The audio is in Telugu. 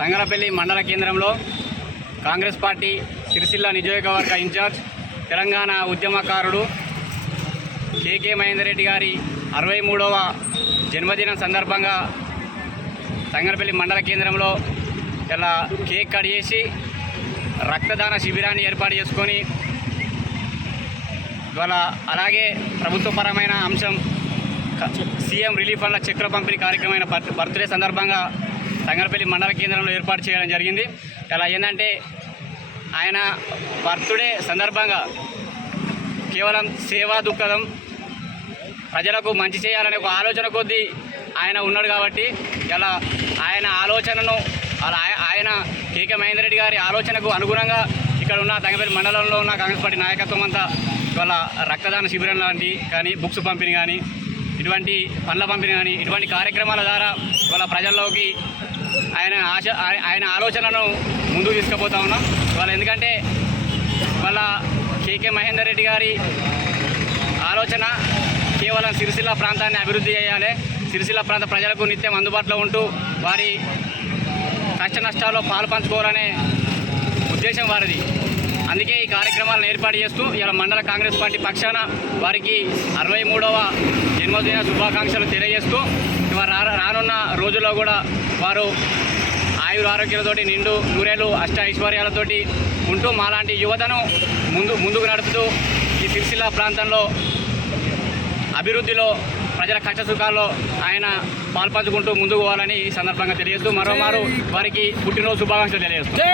తంగలపల్లి మండల కేంద్రంలో కాంగ్రెస్ పార్టీ సిరిసిల్ల నియోజకవర్గ ఇన్ఛార్జ్ తెలంగాణ ఉద్యమకారుడు కేకే మహేందర్ రెడ్డి గారి 63వ జన్మదినం సందర్భంగా తంగలపల్లి మండల కేంద్రంలో ఇలా కేక్ కట్ చేసి రక్తదాన శిబిరాన్ని ఏర్పాటు చేసుకొని ఇవాళ అలాగే ప్రభుత్వపరమైన అంశం సీఎం రిలీఫ్ ఫండ్ల చెక్కుల పంపిణీ కార్యక్రమమైన బర్త్డే సందర్భంగా తంగలపల్లి మండల కేంద్రంలో ఏర్పాటు చేయడం జరిగింది. ఇలా ఏంటంటే ఆయన బర్త్డే సందర్భంగా కేవలం సేవా దుఃఖదం ప్రజలకు మంచి చేయాలనే ఒక ఆలోచన కొద్దీ ఆయన ఉన్నాడు కాబట్టి ఇలా ఆయన ఆలోచనను ఆయన కేకే మహేందర్ రెడ్డి గారి ఆలోచనకు అనుగుణంగా ఇక్కడ ఉన్న తంగలపల్లి మండలంలో ఉన్న కాంగ్రెస్ పార్టీ నాయకత్వం అంతా ఇవాళ రక్తదాన శిబిరం లాంటి కానీ బుక్స్ పంపిణీ కానీ ఇటువంటి పండ్ల పంపిణీ కానీ ఇటువంటి కార్యక్రమాల ద్వారా ఇవాళ ప్రజల్లోకి ఆయన ఆలోచనను ముందుకు తీసుకుపోతా ఉన్నాం. ఇవాళ ఎందుకంటే ఇవాళ కేకే మహేందర్ రెడ్డి గారి ఆలోచన కేవలం సిరిసిల్ల ప్రాంతాన్ని అభివృద్ధి చేయాలి, సిరిసిల్ల ప్రాంత ప్రజలకు నిత్యం అందుబాటులో ఉంటూ వారి కష్ట నష్టాల్లో పాలు పంచుకోవాలనే ఉద్దేశం వారిది. అందుకే ఈ కార్యక్రమాలను ఏర్పాటు చేస్తూ ఇలా మండల కాంగ్రెస్ పార్టీ పక్షాన వారికి 63వ జన్మదిన శుభాకాంక్షలు తెలియజేస్తూ రానున్న రోజుల్లో కూడా వారు ఆరోగ్యాలతోటి నిండు నూరేళ్ళు అష్ట ఐశ్వర్యాలతోటి ఉంటూ మాలాంటి యువతను ముందుకు నడుపుతూ ఈ సిరిసిల్ల ప్రాంతంలో అభివృద్ధిలో ప్రజల కష్ట సుఖాల్లో ఆయన పాల్పంచుకుంటూ ముందుకు పోవాలని ఈ సందర్భంగా తెలియజేస్తూ మరోమారు వారికి పుట్టినరోజు శుభాకాంక్షలు తెలియజేస్తూ